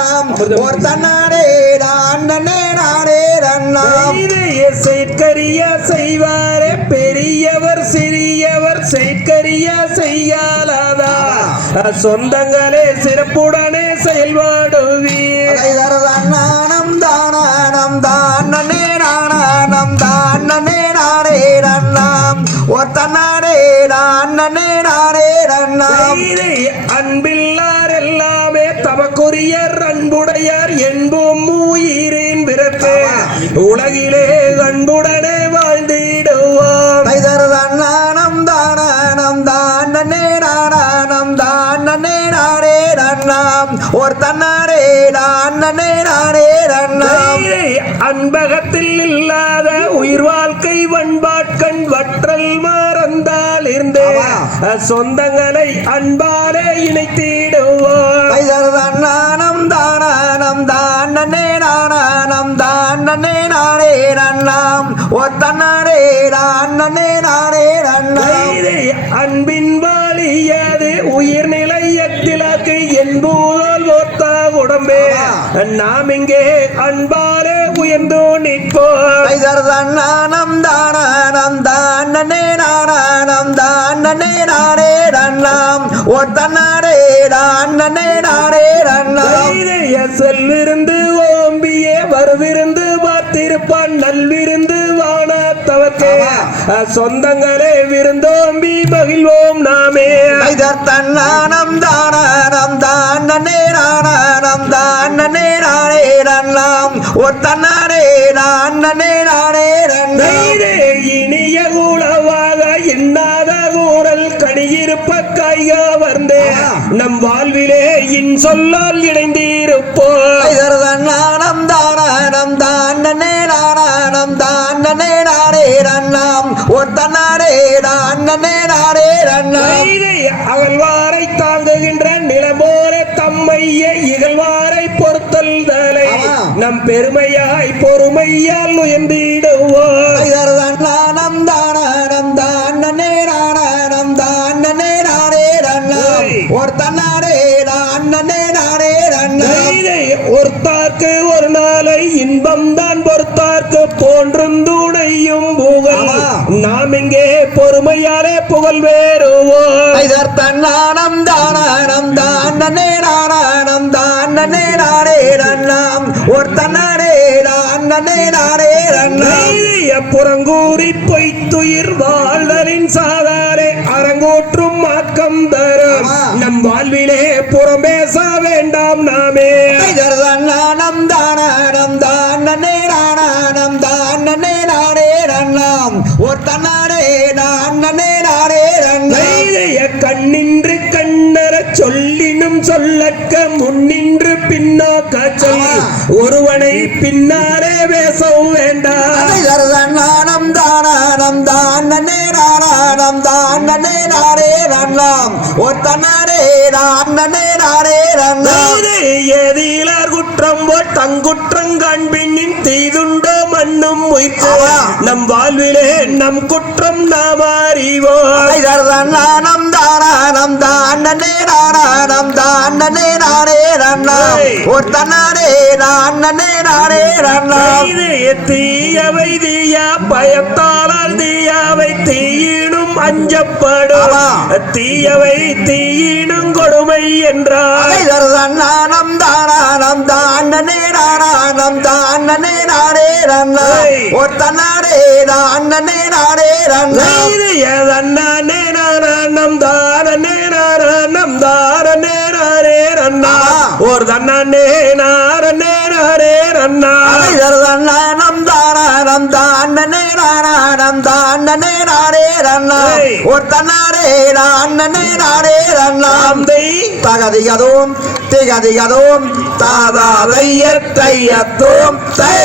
ரண்ணாம் ஒரு தன்னாரே அண்ணனே செய்தைய செயற்கரிய செய்வாரே பெரியவர் சிறியவர் செயற்கரிய செய்யாலாதா. சொந்தங்களே சிறப்புடனே செயல்பாடுவீர். நானம் தானம் தானே நானம் தானே நானே ரண்ணாம் ஒரு தன்னாரே அண்ணனே நானே செய்தி அன்பில்லார் எல்லாமே தமக்குரிய அன்புடையார் என்போம் உயிரின் பிறப்பு. உலகிலே அன்புடனே வாழ்ந்திடுவோம். நானம் தானம் தானே நானம் தானே நானே ரண்ணாம் ஒரு தன்னாரே நானே ரண்ணாம் செய்தி அன்பகத்தில் இல்லாத சொந்தங்களை அன்பாலே இணைத்திடுவோம். நானம் தானம் தானே நானம் தானே நானே நன்னாம் ஒத்தனே நானே நானே நன்னே அன்பின் அன்பின் உயிர் உயிர்நிலையத்திலக்கு என்போதால் ஒத்தா உடம்பே. நாம் இங்கே அன்பாலே உயர்ந்து நிற்போம். நானம் தானம் தான் நானே செல்விருந்து ஓம்பியே வருவிருந்து பார்த்திருப்பான் நல்விருந்து வானத்தவர்க்கே சொந்தங்களே விருந்தோம்பி மகிழ்வோம் நாமே. தன்னானம் தானம் தானே நானம் தானே நானே ரண்ணாம் ஒரு தன்னாரே அண்ணனே நானே ரண்ணாம் செய்தே இனிய கூலவாக எண்ணாத கூறல் கனியிருப்ப காய்கா வந்தே. நம் வாழ்விலே இன் சொல்லால் இணைந்திருப்போம் நானம் தானம் தானே நானம் தானே நானே ரண்ணாம் ஒரு தன்னாரே அண்ணனே நானே ரண்ணாம் அகழ்வாரை தாங்குகின்ற நிலமோர தம்மைய இகழ்வாரை பொறுத்தல் தலை. நம் பெருமையாய் பொறுமையால் உயர்ந்திடுவோம். நானம் தானம் தானே நானம் தானே நானே ரண்ணாம் ஏய். ஒருத்தார்க்கு ஒரு நாளை இன்பம் தான் பொறுத்தார்க்கு போன்றும் துணையும் புகழ். நாம் இங்கே பொறுமையாலே புகழ் வேறுவோம். தன்னானம் தானம் தானே நானம் தானே நானே ரண்ணாம் ஒரு தன்னாரே நானே ரண்ணாம் செய்திய புறங்கூறி பொய்த்துயிர் வாழ்தலின் சாதாரே அரங்கூற்றும் ஆக்கம் தரும். நம் வாழ்விலே புறம் பேச வேண்டாம் நாமே நானம் தானம் தானே நானம் தானே நானே ரண்ணாம் ஒரு தன்னாரே அண்ணனே நானே ரண்ணாம் செய்திய கண்ணின்று கண்ணற சொல்லினும் சொல்லக்க முன்னின்று பின்னோக்க சொல்லி. ஒருவனை பின்னாலே பேச வேண்டாம் நானம் தானம் தானே நானம் தானே நானே ரண்ணாம் ஒரு தன்னாரே அண்ணனே நானே எதிலார் குற்றம் போல் தங்குற்றம் காண்பின்னின் தீதுண்டோ மண்ணும் ஆமா. நம் வாழ்விலே நம் குற்றம் நாம் அறிவோம். தானம் தானே நானம் தானே நானே ரண்ணாம் ஏய். ஒரு தன்னாரே அண்ணனே நானே செய்திய தீயவை தீயா பயத்தாளால் தீயாவை தீயினும் அஞ்சப்படும். தீயவை தீயினும் கொடுமை என்றார் நானம் தானம் தானே நானம் தானே நானே ரண்ணாம் ஏய். ஒரு தன்னாரே அண்ணனே நானே ரண்ணாம் செய்திய தன்னானே நாரணம் தாரனே நாரணம் தாரனே நாரே ஆமா. ஒரு தன்னானே நாரனே நாரே நானம் தானம் தானே நானம் தானே நானே ரண்ணாம் ஏய். ஒரு தன்னாரே அண்ணனே நானே ரண்ணாம் தகதிகதோம் திகதிகதோம் தாதாதையத்தையத்தோம் தை